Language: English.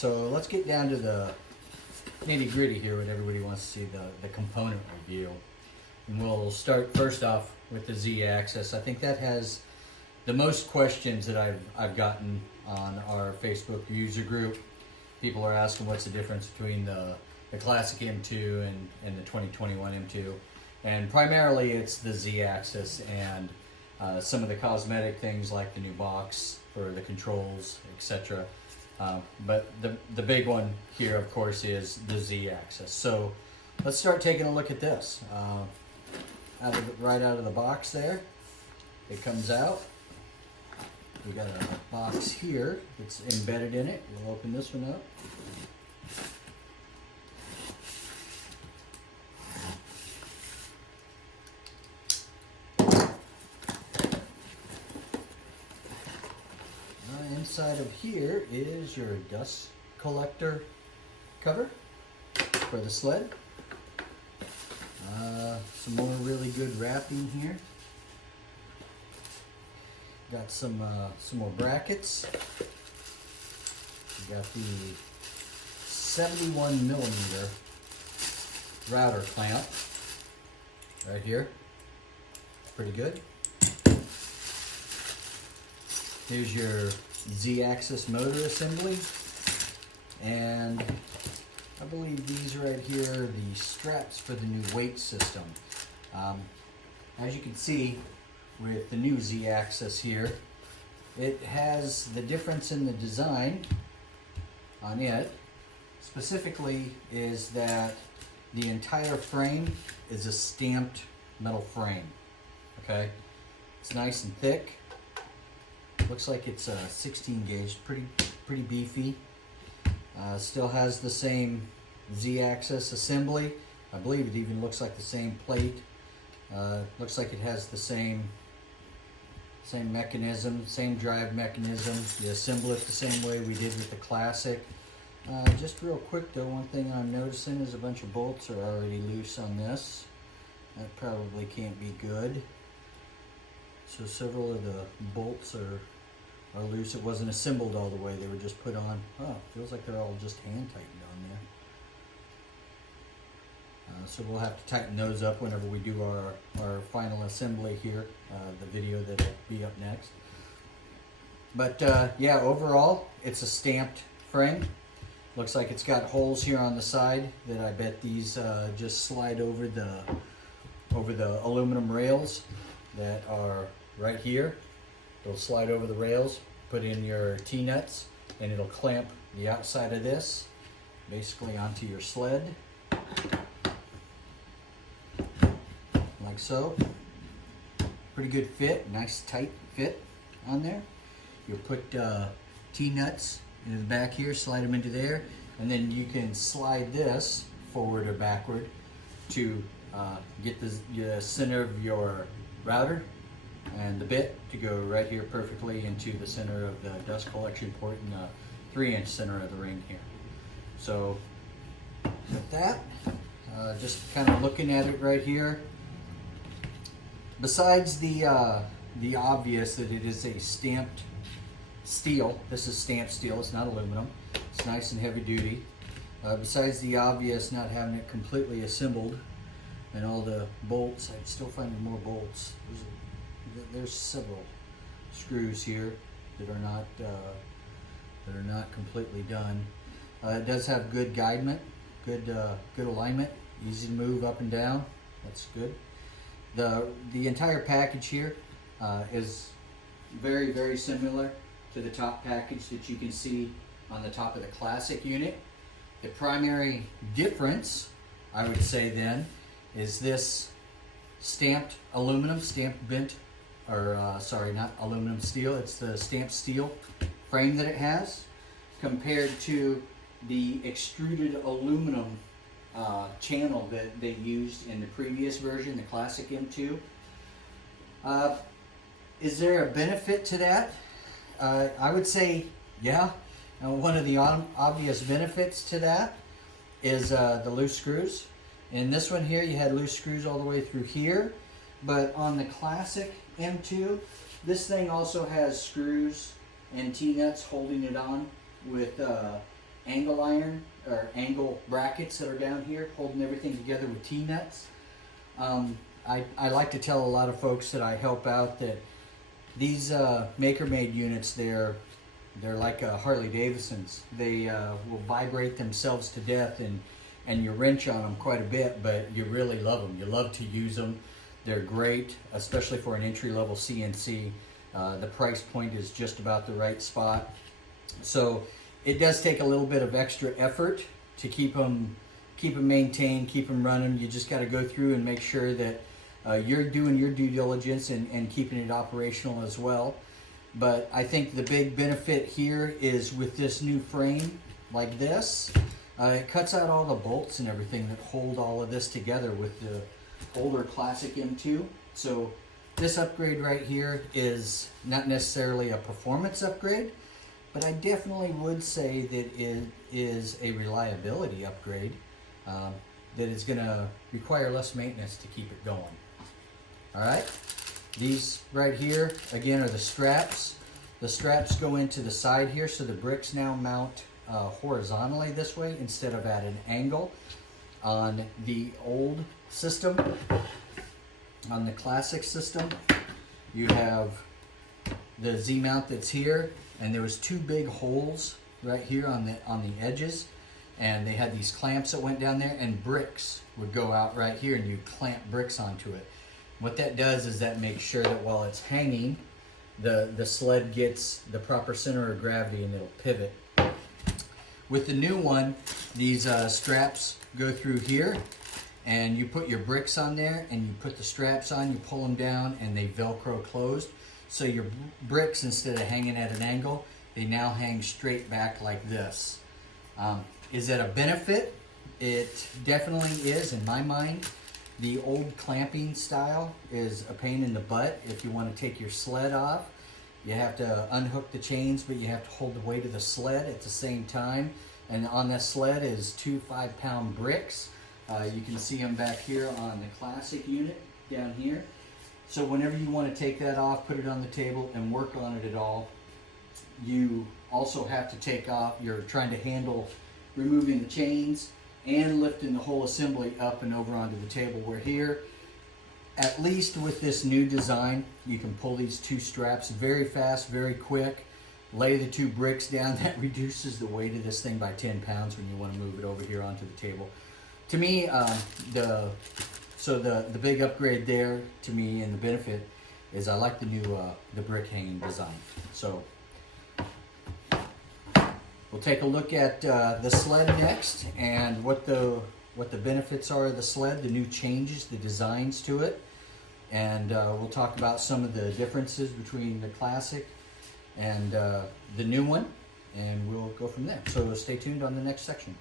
so let's get down to the nitty gritty here, what everybody wants to see, the component review. And we'll start first off with the Z-axis. I think that has the most questions that I've gotten on our Facebook user group. People are asking what's the difference between the classic M2 and the 2021 M2. And primarily it's the Z-axis and some of the cosmetic things like the new box for the controls, etc. But the big one here, of course, is the Z-axis. So let's start taking a look at this. Right out of the box there, it comes out. We got a box here that's embedded in it. We'll open this one up. Inside of here is your dust collector cover for the sled. Some more really good wrapping here. Got some more brackets. We got the 71mm router clamp right here. Pretty good. Here's your Z-axis motor assembly, and I believe these right here are the straps for the new weight system. As you can see with the new Z-axis here, it has the difference in the design on it specifically is that the entire frame is a stamped metal frame. Okay, it's nice and thick. Looks like it's a 16 gauge, pretty beefy. Still has the same Z-axis assembly. I believe it even looks like the same plate. Looks like it has the same mechanism, same drive mechanism. You assemble it the same way we did with the classic. Just real quick though, one thing I'm noticing is a bunch of bolts are already loose on this. That probably can't be good. So several of the bolts are loose. It wasn't assembled all the way. They were just put on. Oh, feels like they're all just hand tightened on there. So we'll have to tighten those up whenever we do our final assembly here, the video that'll be up next. But yeah, overall, it's a stamped frame. Looks like it's got holes here on the side that I bet these just slide over the aluminum rails that are right here. It'll slide over the rails, put in your T-nuts, and it'll clamp the outside of this basically onto your sled. Like so. Pretty good fit, nice tight fit on there. You'll put T-nuts into the back here, slide them into there, and then you can slide this forward or backward to get the center of your router and the bit to go right here perfectly into the center of the dust collection port in the 3-inch center of the ring here. So with that, just kind of looking at it right here, besides the obvious that it is a stamped steel, this is stamped steel, it's not aluminum, it's nice and heavy duty. Besides the obvious not having it completely assembled and all the bolts, I'd still find more bolts. There's several screws here that are not completely done. It does have good guidement, good alignment, easy to move up and down. That's good. The entire package here is very, very similar to the top package that you can see on the top of the classic unit. The primary difference, I would say then, is this stamped aluminum, stamped bent, or sorry, not aluminum steel, it's the stamped steel frame that it has, compared to the extruded aluminum channel that they used in the previous version, the classic M2. Is there a benefit to that? I would say, yeah. One of the obvious benefits to that is the loose screws. In this one here, you had loose screws all the way through here, but on the classic M2, this thing also has screws and T-nuts holding it on with angle iron or angle brackets that are down here holding everything together with T-nuts. I like to tell a lot of folks that I help out that these MakerMade units, they're like Harley Davidsons. They will vibrate themselves to death, and you wrench on them quite a bit, but you really love them. You love to use them. They're great, especially for an entry-level CNC. The price point is just about the right spot. So it does take a little bit of extra effort to keep them maintained, keep them running. You just got to go through and make sure that you're doing your due diligence and keeping it operational as well. But I think the big benefit here is with this new frame like this, it cuts out all the bolts and everything that hold all of this together with the older classic M2. So this upgrade right here is not necessarily a performance upgrade, but I definitely would say that it is a reliability upgrade that is going to require less maintenance to keep it going. All right, these right here again are the straps. The straps go into the side here, so the bricks now mount horizontally this way instead of at an angle. On the old system, on the classic system, you have the Z-mount that's here, and there was two big holes right here on the edges, and they had these clamps that went down there, and bricks would go out right here, and you clamp bricks onto it. What that does is that makes sure that while it's hanging, the sled gets the proper center of gravity and it'll pivot. With the new one, these straps go through here, and you put your bricks on there, and you put the straps on, you pull them down, and they Velcro closed. So your bricks, instead of hanging at an angle, they now hang straight back like this. Is that a benefit? It definitely is in my mind. The old clamping style is a pain in the butt. If you want to take your sled off, you have to unhook the chains, but you have to hold the weight of the sled at the same time. And on that sled is two 5-pound bricks. You can see them back here on the classic unit down here. So whenever you want to take that off, put it on the table and work on it at all, you also have to take off, you're trying to handle removing the chains and lifting the whole assembly up and over onto the table. Where here, at least with this new design, you can pull these two straps very fast, very quick, lay the two bricks down. That reduces the weight of this thing by 10 pounds when you want to move it over here onto the table. To me, the big upgrade there to me and the benefit is I like the new the brick hanging design. So we'll take a look at the sled next and what the benefits are of the sled, the new changes, the designs to it, and we'll talk about some of the differences between the classic and the new one, and we'll go from there. So stay tuned on the next section.